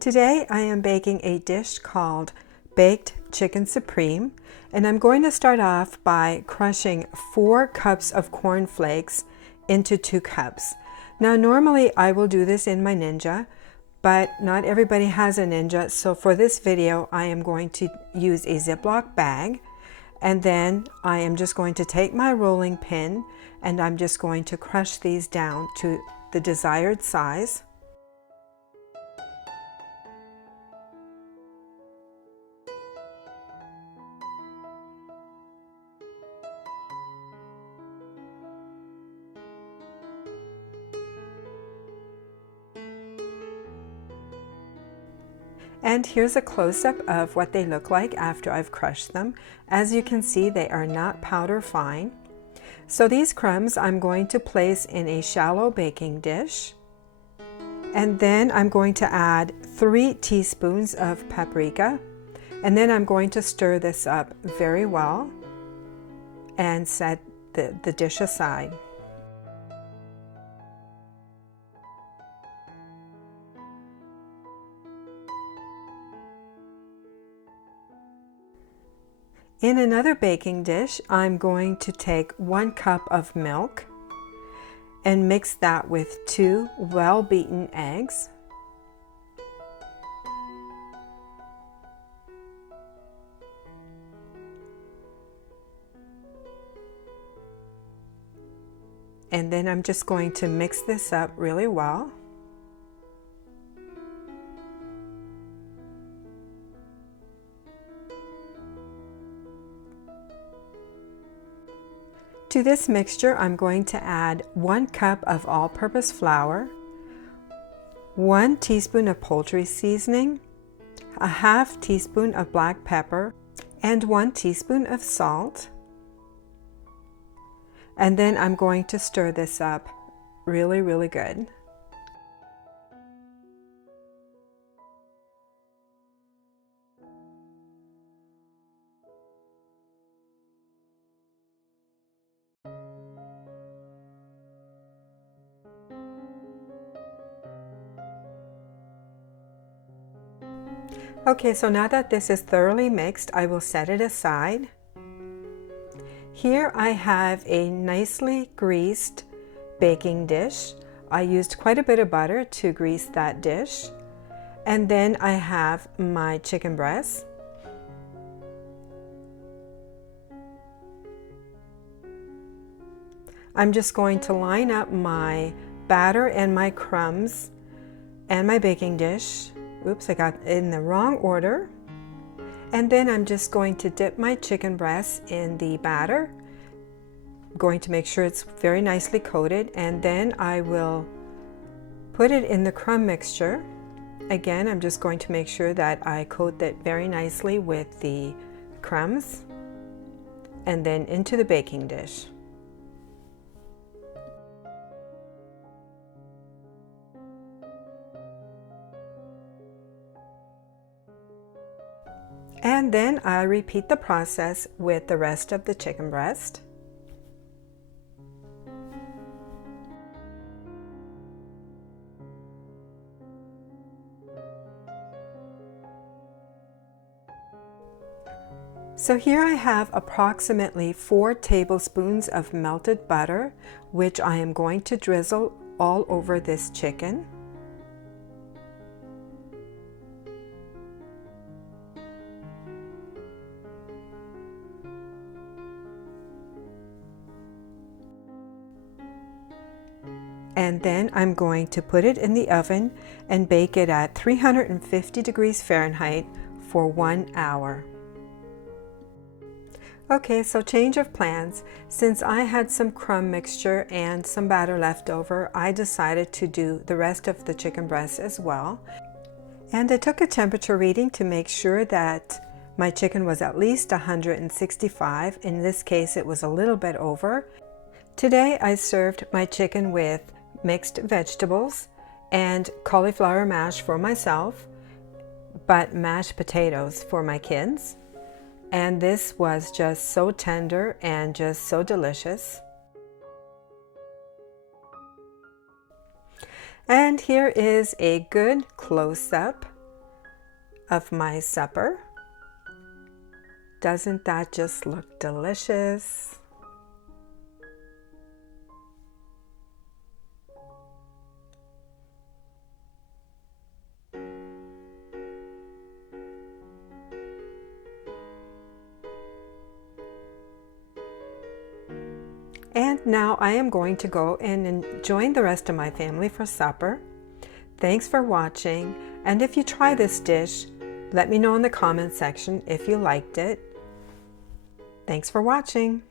Today I am baking a dish called Baked Chicken Supreme, and I'm going to start off by crushing 4 cups of corn flakes into 2 cups. Now normally I will do this in my Ninja, but not everybody has a Ninja, so for this video I am going to use a Ziploc bag, and then I am just going to take my rolling pin and I'm just going to crush these down to the desired size. And here's a close-up of what they look like after I've crushed them. As you can see, they are not powder fine. So these crumbs I'm going to place in a shallow baking dish. And then I'm going to add 3 teaspoons of paprika. And then I'm going to stir this up very well and set the dish aside. In another baking dish, I'm going to take 1 cup of milk and mix that with 2 well-beaten eggs. And then I'm just going to mix this up really well. To this mixture, I'm going to add 1 cup of all-purpose flour, 1 teaspoon of poultry seasoning, a half teaspoon of black pepper, and 1 teaspoon of salt. And then I'm going to stir this up really good. Okay, so now that this is thoroughly mixed, I will set it aside. Here I have a nicely greased baking dish. I used quite a bit of butter to grease that dish. And then I have my chicken breast. I'm just going to line up my batter and my crumbs and my baking dish. Oops, I got in the wrong order. And then I'm just going to dip my chicken breast in the batter. I'm going to make sure it's very nicely coated, and then I will put it in the crumb mixture. Again, I'm just going to make sure that I coat that very nicely with the crumbs, and then into the baking dish. And then I repeat the process with the rest of the chicken breast. So here I have approximately 4 tablespoons of melted butter, which I am going to drizzle all over this chicken. And then I'm going to put it in the oven and bake it at 350 degrees Fahrenheit for 1 hour. Okay, so change of plans. Since I had some crumb mixture and some batter left over, I decided to do the rest of the chicken breast as well. And I took a temperature reading to make sure that my chicken was at least 165. In this case, it was a little bit over. Today I served my chicken with mixed vegetables and cauliflower mash for myself, but mashed potatoes for my kids. And this was just so tender and just so delicious. And here is a good close-up of my supper. Doesn't that just look delicious? And now I am going to go and join the rest of my family for supper. Thanks for watching, and if you try this dish, let me know in the comment section if you liked it. Thanks for watching.